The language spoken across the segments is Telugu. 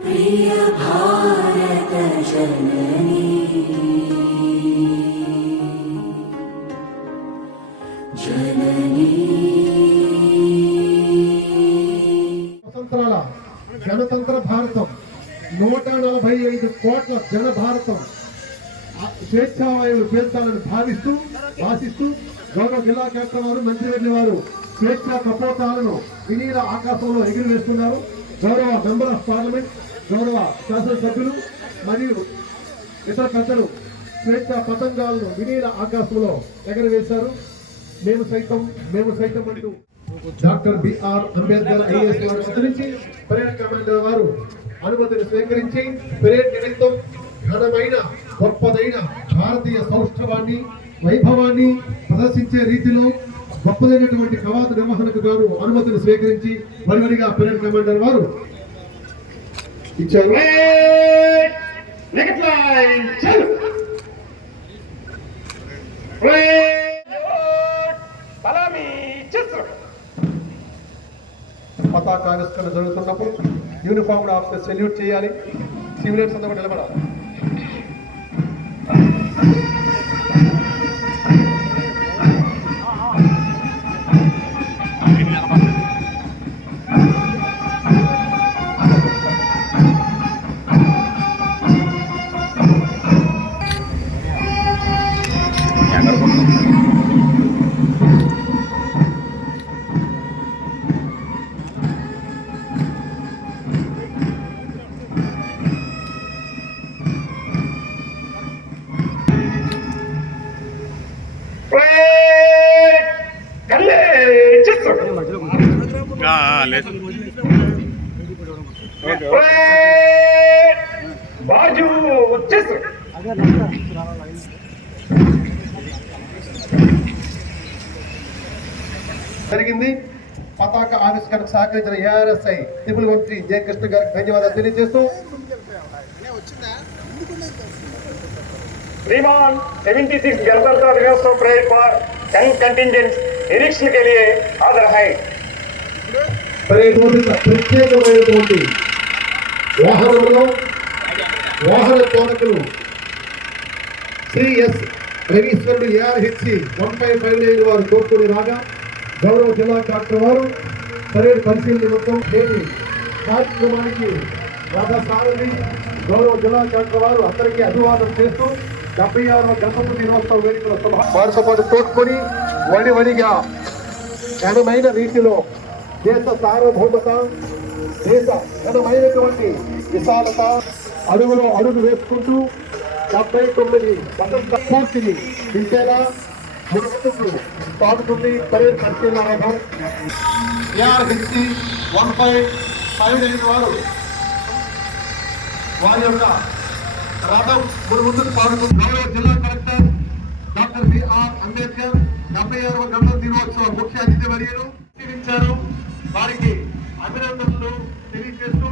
प्रिय भारत जननी जननी స్వతంత్రాల గణతంత్ర భారతం 145 కోట్ల జన భారతం స్వేచ్ఛావాయువులు పేల్చాలని భాషిస్తూ గౌరవ జిల్లా కలెక్టర్ వారు మంత్రివర్యుల వారు స్వేచ్ఛా కపోతాలను వినీల ఆకాశంలో ఎగురవేస్తున్నారు. గౌరవ మెంబర్ ఆఫ్ పార్లమెంట్, గౌరవ శాసనసభ్యులు మరియు ఇతర పెద్దలు స్వేచ్ఛా పతంగాలను వినీల ఆకాశంలో ఎగరవేశారు. మేము సైతం అంటూ డాక్టర్ బిఆర్ అంబేద్కర్ ఐఏఎస్ వారు అనుసరించి పరేడ్ కమాండర్ వారు అనుమతిని స్వీకరించి పరేడ్ నిమిత్తం ఘనమైన గొప్పదైన భారతీయ సౌష్ఠవాన్ని వైభవాన్ని ప్రదర్శించే రీతిలో గొప్పదైనటువంటి కవాతు నిర్వహణకు గారు అనుమతిని స్వీకరించి వడివడిగా పరేడ్ కమాండర్ వారు ఇచ్చారు. పతాకావిష్కరణ జరుగుతున్నప్పుడు యూనిఫామ్ ఆఫీసర్ సెల్యూట్ చేయాలి. సివిలియన్స్ అంతా నిలబడాలి. జరిగింది. పతాక ఆవిష్కరణకు సహకరించిన ఏఆర్ఎస్ఐ ట్రిపుల్ 13 జయకృష్ణ గారికి ధన్యవాదాలు తెలియజేస్తూ 76 गणतंत्र दिवस परेड पर 10 कंटिंजेंट्स निरीक्षण के लिए हाजिर है. పరేడ్ ప్రత్యేకమైనటువంటి వాహనంలో వాహన చాలకులు శ్రీ ఎస్ రవీశ్వరుడు ఏఆర్హెచ్సి 1559 వారు కోరుకుని రాగా గౌరవ జిల్లా కలెక్టర్ వారు పరేడ్ పరిశీలన మొత్తం చేసి కార్యక్రమానికి సారథి గౌరవ జిల్లా కలెక్టర్ వారు అందరికీ అభివాదం చేస్తూ 76వ గణతంత్ర దినోత్సవ వేడుకల వారితో పాటు తోడ్కొని వడివడిగా ఘనమైన రీతిలో దేశ సార్వభౌమత, దేశ ఘనమైనటువంటి విశాలత అడుగులో అడుగు వేసుకుంటూ 79 స్వతంత్ర స్ఫూర్తిని దించేలా ముందుకు సాగుతుంది పరేడ్ పరిశీలన రథం. ఏఆర్హెచ్సి 1559 వారి యొక్క రథం ముందుకు సాగుతుంది. గౌరవ జిల్లా కలెక్టర్ డాక్టర్ బిఆర్ అంబేద్కర్ 76వ గణతంత్ర దినోత్సవ ముఖ్య అతిథి వర్యులు జీవించారు. వారికి అభినందనలు తెలియజేస్తూ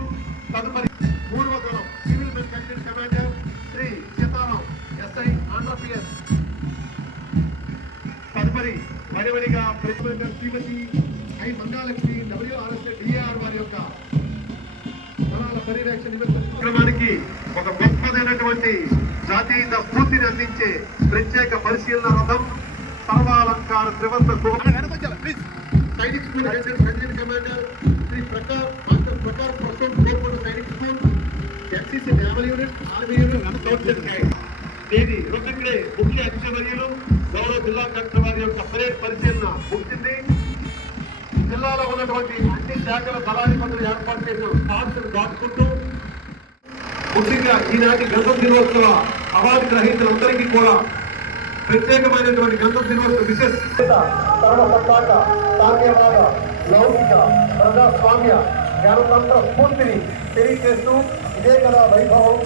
తదుపరి పూర్వగణం civil mechanical commander Shri Sitaram SI Andhra Pradesh తదుపరి వడివడిగా president Shrimati I Mangalakshmi WRS DAR వారి యొక్క బలాల పరిరక్షణ నిమిత్తానికి ఒక గొప్పదైనటువంటి జాతీయ స్ఫూర్తిని అందించే ప్రత్యేక పరిశీలన రథం సర్వాలంకార త్రివర్ణ Sainik school president commander Shri doctor ప్రకార్ ప్రసోద్ Golconda Sainik school NCC naval unit army unit scouts guide తేదీ రెండుక్కడే ముఖ్య అతిథి వర్యులు గౌరవ జిల్లా కలెక్టర్ వారి యొక్క పరేడ్ పరిశీలన ముగిసింది. జిల్లాలో ఉన్నటువంటి అన్ని శాఖల దళాధిపతులు ఏర్పాటు చేసిన స్టాఫ్ను దాచుకుంటూ ముఖ్యంగా ఈనాటి గణతంత్ర దినోత్సవ అవార్డు గ్రహీతలందరికీ కూడా ప్రత్యేకమైనటువంటి గణతంత్ర దినోత్సవ విశేష సర్వసత్తాక సామ్యవాద లౌకిక ప్రజాస్వామ్య గణతంత్ర స్ఫూర్తిని తెలియజేస్తూ ఇదే కదా వైభవం,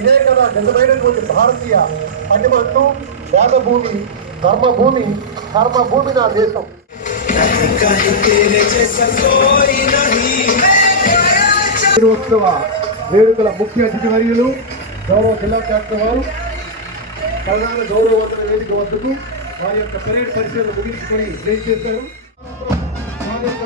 ఇదే కదా నిజమైనటువంటి భారతీయ పటిమంటూ వేదభూమి ధర్మభూమి కర్మభూమి నా దేశం. దినోత్సవ వేడుకల ముఖ్య అతిథి వర్యులు గౌరవ జిల్లా కలెక్టర్ వారు ప్రధాన గౌరవవంతుల వేదిక వద్దకు వారి యొక్క పరేడ్ పరిశీలన ముగించుకొని రిలీజ్ చేశారు. వారి యొక్క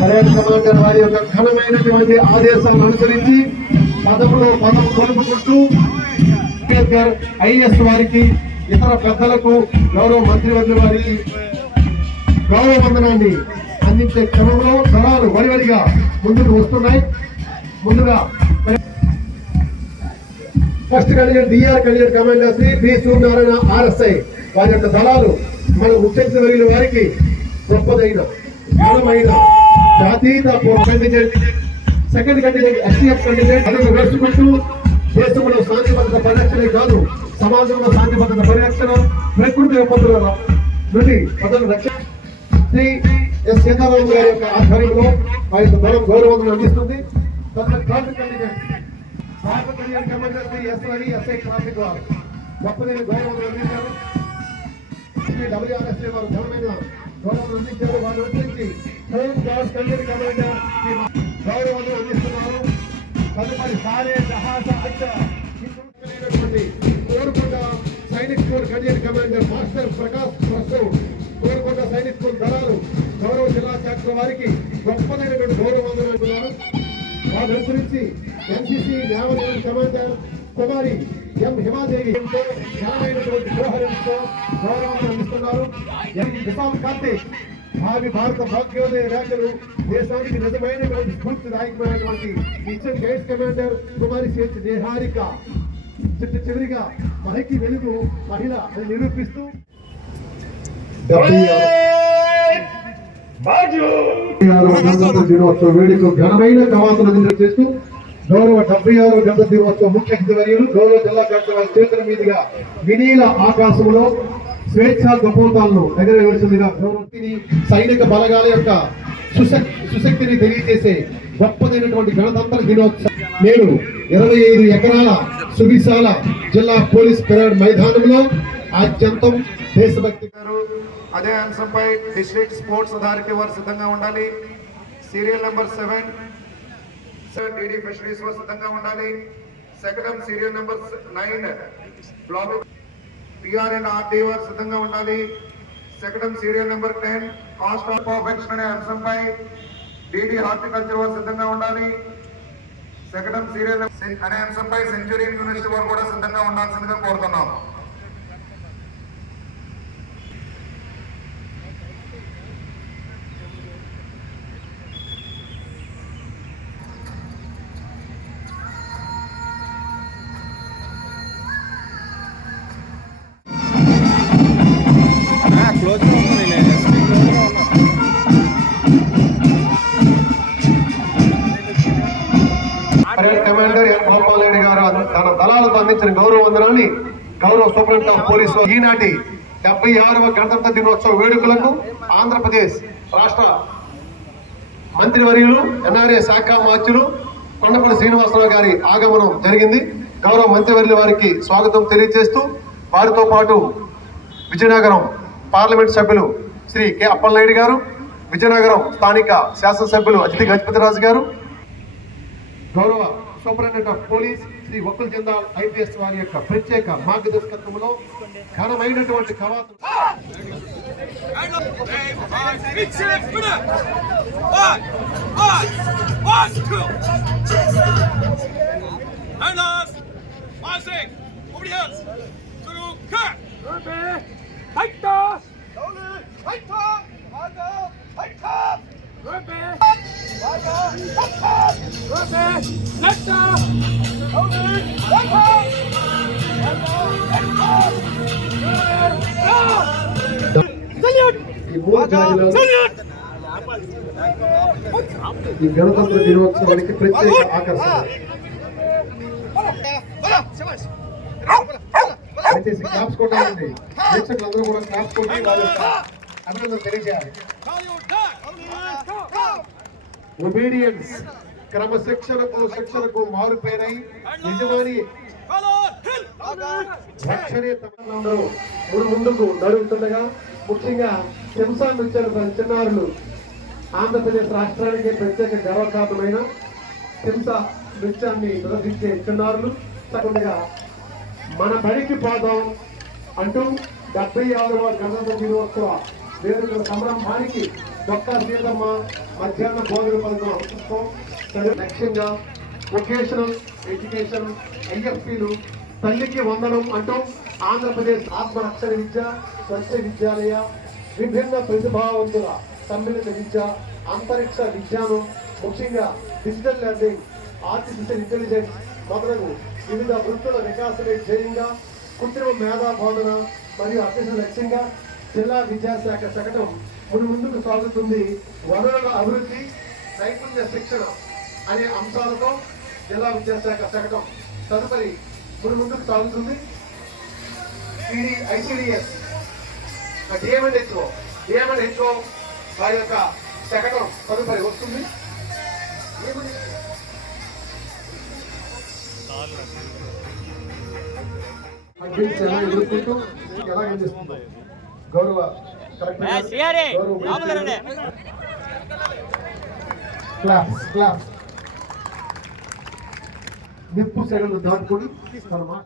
పరేడ్ కమాండర్ వారి యొక్క ఘనమైనటువంటి ఆదేశాలను అనుసరించి పదం కోరుకుంటూ అంబేద్కర్ ఐఎస్ వారికి ఇతర పెద్దలకు గౌరవ మంత్రివర్యుల వారికి గౌరవ వందనాన్ని అందించే క్రమంలో దళాలు వడివడిగా ముందుకు వస్తున్నాయి. ముందుగా first Kalyan DR Kalyan commander Shri B Suryanarayana RSI వారి యొక్క దళాలు మన ముఖ్యమంత్రి వారికి గొప్పదైన ఘనమైన జాతీయ contingent second contingent STF contingent అతను నడుచుకుంటూ దేశంలో శాంతి భద్రత పరిరక్షణే కాదు సమాజంలో శాంతి భద్రత పరిరక్షణ ప్రకృతి విపత్తుల నుండి ప్రజల రక్షణ శ్రీ ఎస్ సీతారాం గారి యొక్క ఆధ్వర్యంలో ఆ యొక్క దళం గౌరవం అందిస్తుంది. Traffic condition commander Shri S Ravi SI traffic వారు గొప్పదైన గౌరవం అందించారు. శ్రీ డబ్ల్యూఆర్ఎస్ఏ వారు ఘనమైన గౌరవం అందించారు. వారు వచ్చి హోమ్ గార్డ్స్ కండిషన్ కమాండర్ గౌరవాన్ని అందిస్తున్నారు. తదుపరి సారే జహాజ అడ్డ Korukonda Sainik school condition commander master Prakash ప్రసవ్ కోరుకొండ సైనిక్ స్కూల్ దళాలు గౌరవ జిల్లా కలెక్టర్ వారికి గొప్పదైనటువంటి గౌరవం అందిస్తున్నారు. వారు అనుసరించి ఎన్సీసీ నేవల్ కమాండర్ కుమారి ఎం హిమాదేవి ఘనమైనటువంటి వ్యవహరణతో గౌరవాన్ని అందిస్తున్నారు. విశాల్ కార్తీక్ భావి భారత భాగ్యోదయ రేఖలు దేశానికి నిజమైనటువంటి స్ఫూర్తిదాయకమైనటువంటి మిషన్ గైడ్స్ కమాండర్ కుమారి సేత్ నిహారిక చివరిగా మనకి వెలుగు మహిళ అని నిరూపిస్తూ గణతంత్ర దినోత్సవ వేడుక ఘనమైన కవాతులు చేస్తూ గౌరవ 76వ గణతంత్ర దినోత్సవ ముఖ్య అతిథులు గౌరవ జిల్లా కలెక్టర్ వారి చేతుల మీదుగా వినీల ఆకాశంలో స్వేచ్ఛా కపోతాలను ఎగరవేస్తుందిగా గౌరవతిని సైనిక బలగాల యొక్క సుశక్తిని తెలియజేసే గొప్పదైనటువంటి గణతంత్ర దినోత్సవం నేడు 25 ఎకరాల సువిశాల జిల్లా పోలీస్ పెరేడ్ మైదానంలో ఆద్యంతం దేశభక్తి. అదే అంశంపై డిస్ట్రిక్ట్ స్పోర్ట్స్ అథారిటీ వారు సిద్ధంగా ఉండాలి. సీరియల్ నెంబర్ 7 డిడి ఫిషరీస్ వారు సిద్ధంగా ఉండాలి. Second serial number 9 black PRN RT వారు సిద్ధంగా ఉండాలి. Second serial number 10 cost of perfection అనే అంశంపై డిడి హార్టికల్చర్ వారు సిద్ధంగా ఉండాలి. సెకండ్ సీరియల్ అనే అంశంపై సెంచురీ యూనివర్సిటీ వారు కూడా సిద్ధంగా ఉండాల్సిందిగా కోరుతున్నాం. పరేడ్ కమాండర్ ఎం గోపాలరెడ్డి గారు తన దళాలకు అందించిన గౌరవ వందనాన్ని గౌరవ సూపరింటెండెంట్ ఆఫ్ పోలీసు ఈనాటి 76వ గణతంత్ర దినోత్సవ వేడుకలకు ఆంధ్రప్రదేశ్ రాష్ట్ర మంత్రివర్యులు ఎన్ఆర్ఏ శాఖ మార్చులు కొండపల్లి శ్రీనివాసరావు గారి ఆగమనం జరిగింది. గౌరవ మంత్రివర్యుల వారికి స్వాగతం తెలియజేస్తూ వారితో పాటు విజయనగరం పార్లమెంట్ సభ్యులు శ్రీ కె అప్పలనాయుడు గారు, విజయనగరం స్థానిక శాసనసభ్యులు అతిథి గజపతిరాజు గారు, గౌరవ superintendent of police Shri Vakul Jindal IPS వారి యొక్క ప్రత్యేక మార్గదర్శకత్వంలో ఘనమైనటువంటి కవాతులు ఈ గణతంత్ర దినోత్సవానికి ప్రత్యేక ఆకర్షణ. దయచేసి క్లాప్స్ కొట్టాలండి. ప్రేక్షకులందరూ కూడా క్లాప్స్ కొట్టి వారి యొక్క అభినందనలు తెలియజేయాలి. ఒబీడియన్స్ శిక్షణకు మారుపేరై యజమాని రక్షణీయ తమిళనాడు ముందుకు నడుస్తుండగా ముఖ్యంగా హింసా నృత్యాల చిన్నారులు ఆంధ్రప్రదేశ్ రాష్ట్రానికి ప్రత్యేక గర్వకారణమైన హింస నృత్యాన్ని ప్రదర్శించే చిన్నారులు తప్పకుండా మన బడికి పోదాం అంటూ 76వ గణతంత్ర దినోత్సవ వేడుకల సంరంభానికి డొక్కా సీతమ్మ మధ్యాహ్న భోజన పథకం అనుసరిస్తాం లక్ష్యంగా వొకేషనల్ ఎడ్యుకేషన్ ఐఎఫ్పీలు తల్లికి వందనం అంటూ ఆంధ్రప్రదేశ్ ఆత్మరక్షణ విద్య స్వచ్ఛ విద్యాలయ విభిన్న ప్రతిభావంతుల సమ్మిళిత విద్య అంతరిక్ష విజ్ఞానం ముఖ్యంగా డిజిటల్ లెర్నింగ్ ఆర్టిఫిషియల్ ఇంటెలిజెన్స్ మొదలగు వివిధ వృత్తుల వికాసమే ధ్యేయంగా కృత్రిమ మేధా బోధన మరియు అభ్యసన లక్ష్యంగా జిల్లా విద్యాశాఖ శకటం ముందుకు సాగుతుంది. వనరుల అభివృద్ధి నైపుణ్య శిక్షణ అనే అంశాలతో జిల్లా విద్యాశాఖ శకటం తదుపరి ముందుకు సాగుతుంది. ఐసిడిఎస్ డిఎంఎన్హెచ్ఓ వారి యొక్క శకటం తదుపరి వస్తుంది. ఎలా ఎదుర్కొంటూ ఎలా చేస్తుందో గౌరవ నిప్పు సెగలు దాటుకొని మన మాట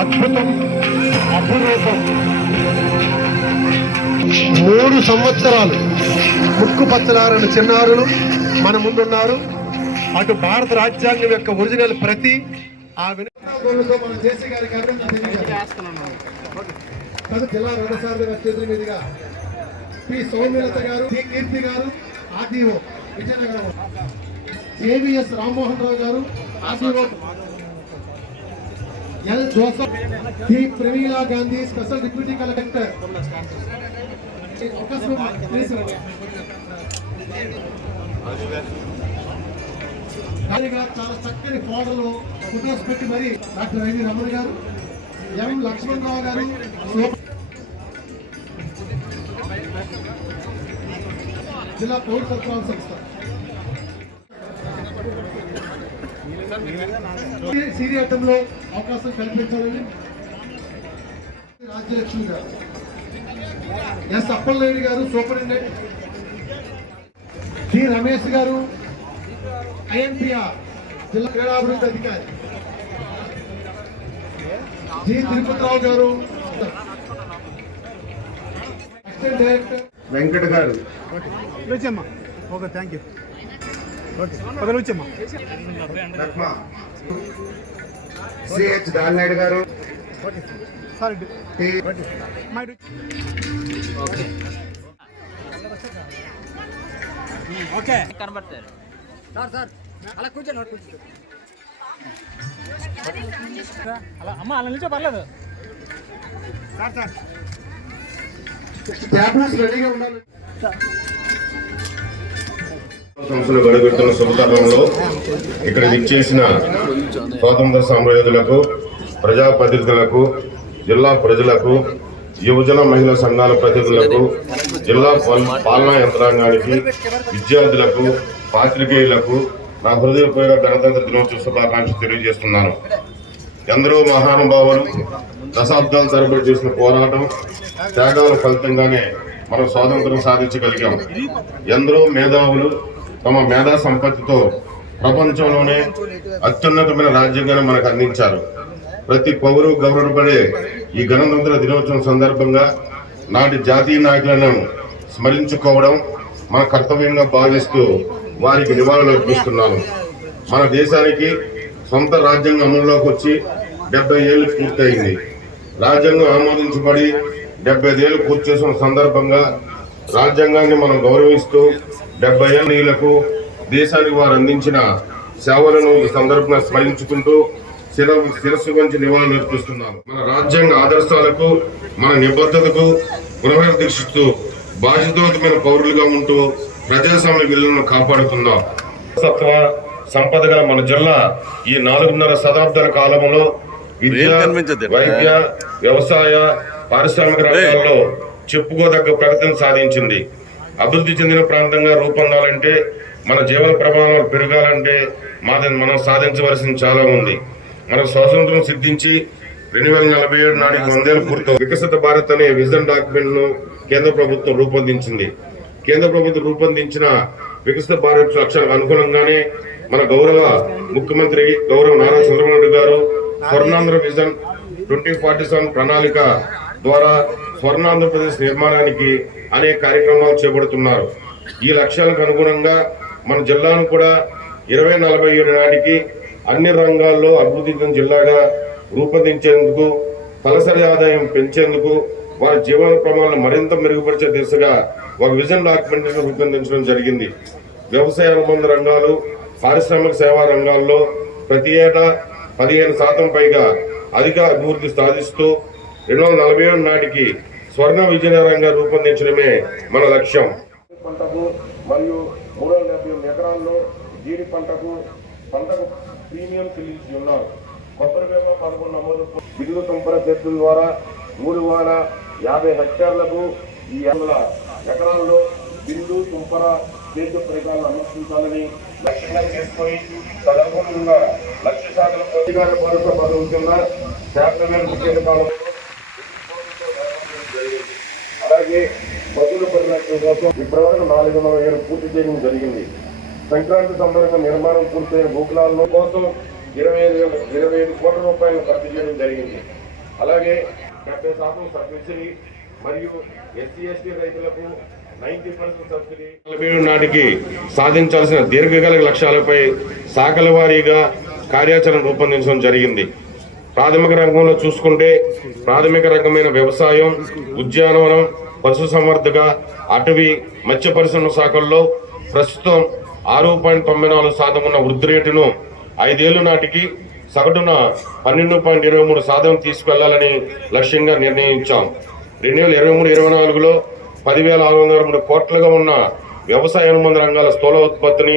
అద్భుతం అభిరూపం 3 సంవత్సరాలు ముక్కు పచ్చలారని చిన్నారులు మన ముందున్నారు. అటు భారత రాజ్యాంగం యొక్క ఒరిజినల్ ప్రతి ఆ వెనుకతో మన జేసీ గారికి జిల్లా వ్యవసాయ చేతుల మీదుగా పి సౌమ్యలత గారు, టి కీర్తి గారు, ఆర్డీఓ విజయనగరం, ఏవిఎస్ రామ్మోహన్ రావు గారు, RDO L Joseph, T Pramila Gandhi, special deputy collector. చాలా చక్కని ఫోటోలు ఫోటోస్ పెట్టి మరి డాక్టర్ ఐవి రమణ గారు, ఎం లక్ష్మణరావు గారు, జిల్లా పౌర సరఫరాల సంస్థ సీరియటంలో అవకాశం కల్పించాలని రాజ్యలక్ష్మి గారు, ఎస్ అప్పలనాయుడు గారు సూపరింటెండెంట్, టి రమేష్ గారు ఐఎన్పిఆర్ జిల్లా క్రీడాభివృద్ధి అధికారి, జి తిరుపతిరావు గారు అసిస్టెంట్ డైరెక్టర్, వెంకట్ గారు, okay thank you, రత్మ, CH Dal Naidu గారు, ఓకే కనబడతారు సార్ అలా కూర్చోండి అలా అమ్మ అలా నిల్చో పర్లేదు ట్యాబ్లెట్స్ రెడీగా ఉండాలి. సంస్థలు గడుపెడుతున్న శుభతరుణంలో ఇక్కడ విచ్చేసిన స్వాతంత్ర సమరయోధులకు, ప్రజాప్రతినిధులకు, జిల్లా ప్రజలకు, యువజన మహిళా సంఘాల ప్రతినిధులకు, జిల్లా పాలనా యంత్రాంగానికి, విద్యార్థులకు, పాత్రికేయులకు నా హృదయపూర్వక గణతంత్ర దినోత్సవ శుభాకాంక్షలు తెలియజేస్తున్నాను. ఎందరో మహానుభావులు దశాబ్దాల తరబడి చేసిన పోరాటం, త్యాగాల ఫలితంగానే మనం స్వాతంత్రం సాధించగలిగాం. ఎందరో మేధావులు తమ మేధా సంపత్తితో ప్రపంచంలోనే అత్యున్నతమైన రాజ్యాంగాన్ని మనకు అందించారు. ప్రతి పౌరు గౌరవపడే ఈ గణతంత్ర దినోత్సవం సందర్భంగా నాటి జాతీయ నాయకులను స్మరించుకోవడం మన కర్తవ్యంగా భావిస్తూ వారికి నివాళులు అర్పిస్తున్నాను. మన దేశానికి సొంత రాజ్యాంగం అమల్లోకి వచ్చి 70 ఏళ్లు పూర్తయింది. రాజ్యాంగం ఆమోదించబడి 75 ఏళ్లు పూర్తి చేసిన సందర్భంగా రాజ్యాంగాన్ని మనం గౌరవిస్తూ 70 ఏళ్లకు దేశానికి వారు అందించిన సేవలను ఈ సందర్భంగా స్మరించుకుంటూ శిరస్సు వంచి నివాళులు అర్పిస్తున్నాను. మన రాజ్యాంగ ఆదర్శాలకు, మన నిబద్ధతకు పునరుద్ధరిస్తూ బాధ్యతాయుతమైన పౌరులుగా ఉంటూ ప్రజాస్వామ్య విలువలను కాపాడుతున్నాం. సంపద గల మన జిల్లా ఈ 4.5 శతాబ్దాల కాలంలో విద్య, వైద్య, వ్యవసాయ, పారిశ్రామిక రంగాల్లో చెప్పుకోదగ్గ ప్రగతిని సాధించింది. అభివృద్ధి చెందిన ప్రాంతంగా రూపొందాలంటే, మన జీవన ప్రమాణాలు పెరగాలంటే మనం సాధించవలసింది చాలా ఉంది. మనం స్వాతంత్రం సిద్ధించి 2047 నాటికి 100 ఏళ్లు పూర్తి. వికసిత భారత్ అనే విజన్ డాక్యుమెంట్ ను కేంద్ర ప్రభుత్వం రూపొందించింది. కేంద్ర ప్రభుత్వం రూపొందించిన వికసిత భారత్ లక్ష్యాలకు అనుగుణంగానే మన గౌరవ ముఖ్యమంత్రి గౌరవ నారా చంద్రబాబు నాయుడు గారు స్వర్ణాంధ్ర విజన్ 2047 ప్రణాళిక ద్వారా స్వర్ణాంధ్రప్రదేశ్ నిర్మాణానికి అనేక కార్యక్రమాలు చేపడుతున్నారు. ఈ లక్ష్యాలకు అనుగుణంగా మన జిల్లాను కూడా 2047 నాటికి అన్ని రంగాల్లో అభివృద్ధి చెందిన జిల్లాగా రూపొందించేందుకు, తలసరి ఆదాయం పెంచేందుకు, వారి జీవన ప్రమాణాలను మరింత మెరుగుపరిచే దిశగా ఒక విజన్ డాక్యుమెంట్ రూపొందించడం జరిగింది. వ్యవసాయ అనుబంధ రంగాలు, పారిశ్రామిక సేవా రంగాల్లో ప్రతి ఏటా 15% పైగా అధిక అభివృద్ధి సాధిస్తూ 2047 నాటికి స్వర్ణ విజయనగరంగా రూపొందించడమే మన లక్ష్యం. పంటకు మరియు 370 ఎకరాల్లో జీడి పంటకు ప్రీమియం చెల్లించి ఉన్నారు. కొబ్బరి బీమా 11 నమోదు. బిగులు తుంపర చెట్ల ద్వారా 350 హెక్టార్లకు ఈ 100 ఎకరాల్లో బిందు తుంపర సేద్య పరికరాలను అనుమతించాలని లక్ష్యంగా చేసుకొని తదనుగుణంగా లక్ష్య సాధన ప్రతిగారి భరోసా పదవి కింద శాస్త్రవేత్త ముఖ్య కాలంలో అలాగే పశువుల పరిరక్షణ కోసం ఇప్పటివరకు 407 పూర్తి చేయడం జరిగింది. సంక్రాంతి సందర్భంగా నిర్మాణం పూర్తయిన భూకులాల కోసం 25 కోట్ల రూపాయలు ఖర్చు చేయడం జరిగింది. అలాగే 70% సబ్సిడీ మరియు SC/ST రైతులకు 90% సబ్సిడీ. 47 నాటికి సాధించాల్సిన దీర్ఘకాలిక లక్ష్యాలపై శాఖల వారీగా కార్యాచరణ రూపొందించడం జరిగింది. ప్రాథమిక రంగంలో చూసుకుంటే ప్రాథమిక రంగమైన వ్యవసాయం, ఉద్యానవనం, పశుసంవర్ధక, అటవీ, మత్స్య పరిశ్రమ శాఖల్లో ప్రస్తుతం 6.94% ఉన్న వృద్ధి రేటును 5 ఏళ్ల నాటికి సగటున 12.23% తీసుకెళ్లాలని లక్ష్యంగా నిర్ణయించాం. 2023-24లో 10,603 కోట్లుగా ఉన్న వ్యవసాయ అనుబంధ రంగాల స్థూల ఉత్పత్తిని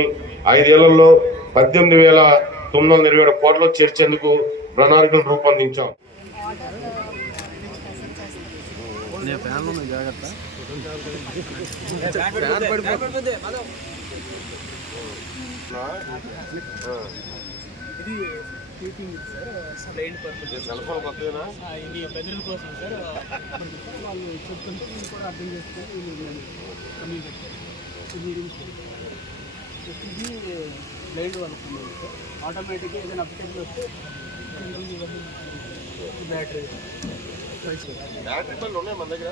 5 ఏళ్లలో 18,927 కోట్లకు చేర్చేందుకు ప్రణాళికలు రూపొందించాం. ఆటోమేటిక్గా ఏదైనా అప్లికేషన్ వస్తే బ్యాటరీ బ్యాటరీ ఉన్నాయి మన దగ్గర.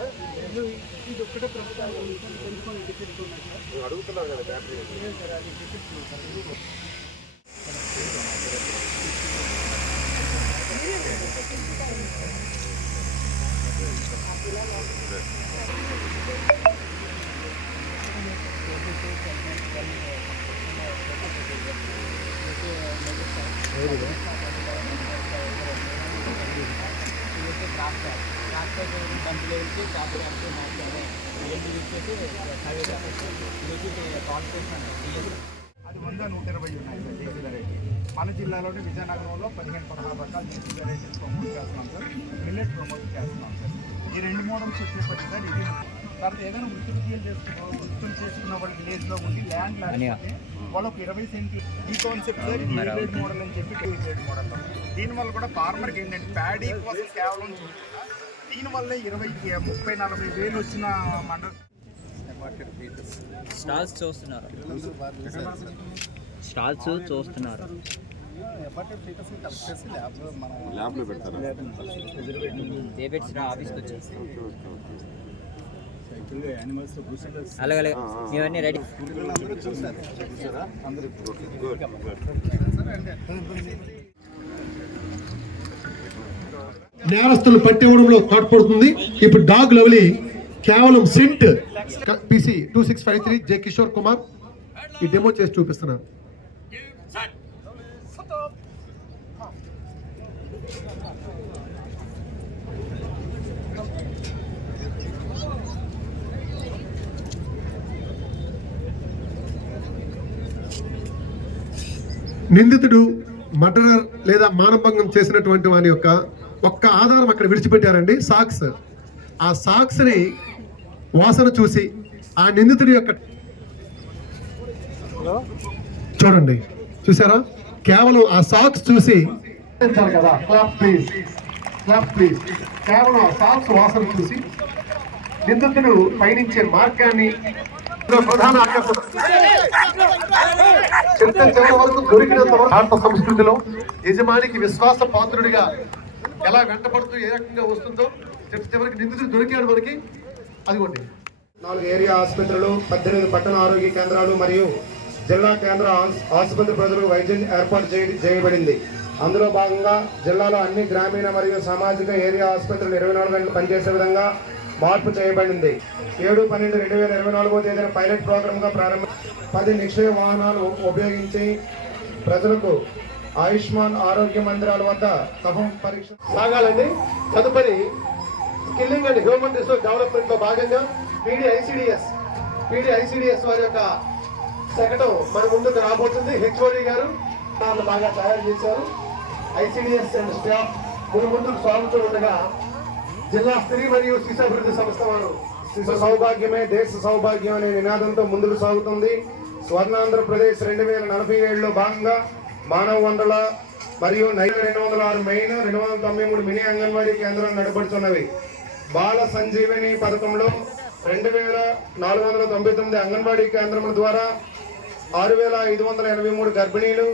ఇది ఒక్కటే ప్రస్తుతానికి టికెట్ ఉన్నాయి అడుగుతున్నారు కదా బ్యాటరీ. అది 100-120 ఉన్నాయి సార్ దేశీ వెరైటీ. మన జిల్లాలోని విజయనగరంలో 15-16 రకాల దేశీ వెరైటీస్ ప్రమోట్ చేస్తున్నాం సార్. మిల్లెట్ ప్రమోట్ చేస్తున్నాం సార్. ఈ 2 మోడల్స్ వచ్చేప్పటికి సార్ ఇది తర్వాత ఏదైనా వృత్తులు చేసుకున్న వాళ్ళు విలేజ్లో ఉండి ల్యాండ్ వాళ్ళకి 20 సెంట్లు ఈ కాన్సెప్ట్ సార్. ఈ గ్రేడ్ మోడల్ అని చెప్పి గ్రేడ్ మోడల్లో దీనివల్ల కూడా ఫార్మర్కి ఏంటంటే ప్యాడీ కోసం కేవలం దీనివల్ల 20-30-40 వేలు వచ్చిన మండలం స్టాల్స్ చూస్తున్నారు. ల్యాబ్లో పెడతారా? ఆఫీస్కి వచ్చి అలాగే ఇవన్నీ రెడీ. నేరస్తులు పట్టివ్వడంలో తోడ్పడుతుంది. ఇప్పుడు డాగ్ లవ్లీ కేవలం సెంట్ PC 2653 జె కిషోర్ కుమార్ ఈ డెమో చేసి చూపిస్తున్నారు. నిందితుడు మర్డరర్ లేదా మానభంగం చేసినటువంటి వాని యొక్క ఒక్క ఆధారం అక్కడ విడిచిపెట్టారండి, సాక్స్. ఆ సాక్స్ ని వాసన చూసి ఆ నిందితుడి యొక్క చూడండి, చూసారా, కేవలం ఆ సాక్స్ చూసి కదా, క్లాప్ ప్లీజ్, క్లాప్ ప్లీజ్. కేవలం ఆ సాక్స్ వాసన చూసి నిందితుడు పయనించే మార్గాన్ని ప్రధాన చివరి వరకు దొరికినంత భారత సంస్కృతిలో యజమానికి విశ్వాస పాత్రుడిగా ఎలా వెంటపడుతూ ఏ రకంగా వస్తుందో చివరికి నిందితుడు దొరికాడు మనకి. అదిగోండి, 4 ఏరియా ఆసుపత్రులు, 18 పట్టణ ఆరోగ్య కేంద్రాలు మరియు జిల్లా కేంద్ర ఆసుపత్రి ప్రజలకు వైద్యం ఏర్పాటు చేయబడింది. అందులో భాగంగా జిల్లాలో అన్ని గ్రామీణ మరియు సామాజిక ఏరియా ఆసుపత్రులు 24 గంటలు పనిచేసే విధంగా మార్పు చేయబడింది. 7/12/2024 తేదీన పైలట్ ప్రోగ్రామ్ గా ప్రారంభ 10 నిక్షయ వాహనాలు ఉపయోగించి ప్రజలకు ఆయుష్మాన్ ఆరోగ్య మందిరాల వద్ద కఫం పరీక్ష సాగాలండి. తదుపరి skilling and human resource development లో భాగంగా పీడీఐసిడిఎస్ వారి యొక్క శకటం మన ముందుకు రాబోతుంది. హెచ్ఓడి గారు దాన్ని బాగా తయారు చేశారు. ఐసిడిఎస్ అండ్ స్టాఫ్ ముందుకు సాగుతూ ఉండగా జిల్లా స్త్రీ మరియు శిశు అభివృద్ధి సంస్థ వారు శిశు సౌభాగ్యమే దేశ సౌభాగ్యం అనే నినాదంతో ముందుకు సాగుతుంది. స్వర్ణాంధ్రప్రదేశ్ 2047లో భాగంగా మానవ వనరుల మరియు 206 మెయిన్ 293 మినీ అంగన్వాడీ కేంద్రాలు నడపడుతున్నవి. బాల సంజీవని పథకంలో 2,499 అంగన్వాడీ కేంద్రముల ద్వారా 6,583 గర్భిణీలు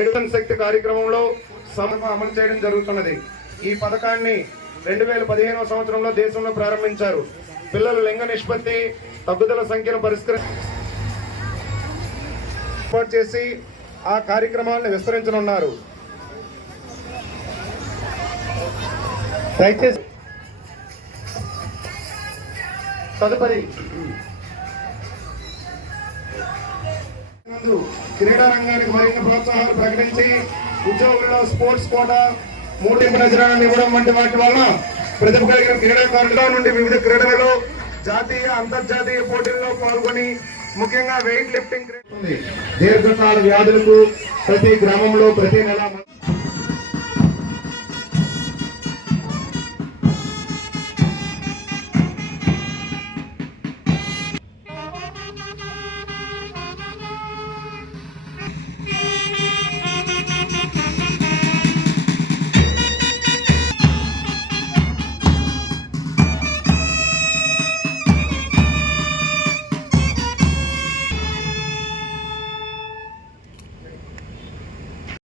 7 శక్తి కార్యక్రమంలో అమలు చేయడం జరుగుతున్నది. ఈ పథకాన్ని 2015వ సంవత్సరంలో దేశంలో ప్రారంభించారు. పిల్లల లింగ నిష్పత్తి తగ్గుదల సంఖ్యను ఏర్పాటు చేసి ఆ కార్యక్రమాలను విస్తరించనున్నారు. దయచేసి తదుపరి క్రీడా రంగానికి మరిన్ని ప్రోత్సాహాలు ప్రకటించి ఉద్యోగుల్లో స్పోర్ట్స్ కోటా 3 ప్రజలను ఇవ్వడం వంటి వాటి వల్ల ప్రతిభ కలిగిన క్రీడాకారుల నుండి వివిధ క్రీడలలో జాతీయ అంతర్జాతీయ పోటీల్లో పాల్గొని ముఖ్యంగా వెయిట్ లిఫ్టింగ్ దీర్ఘకాల వ్యాధులకు ప్రతి గ్రామంలో ప్రతి నెల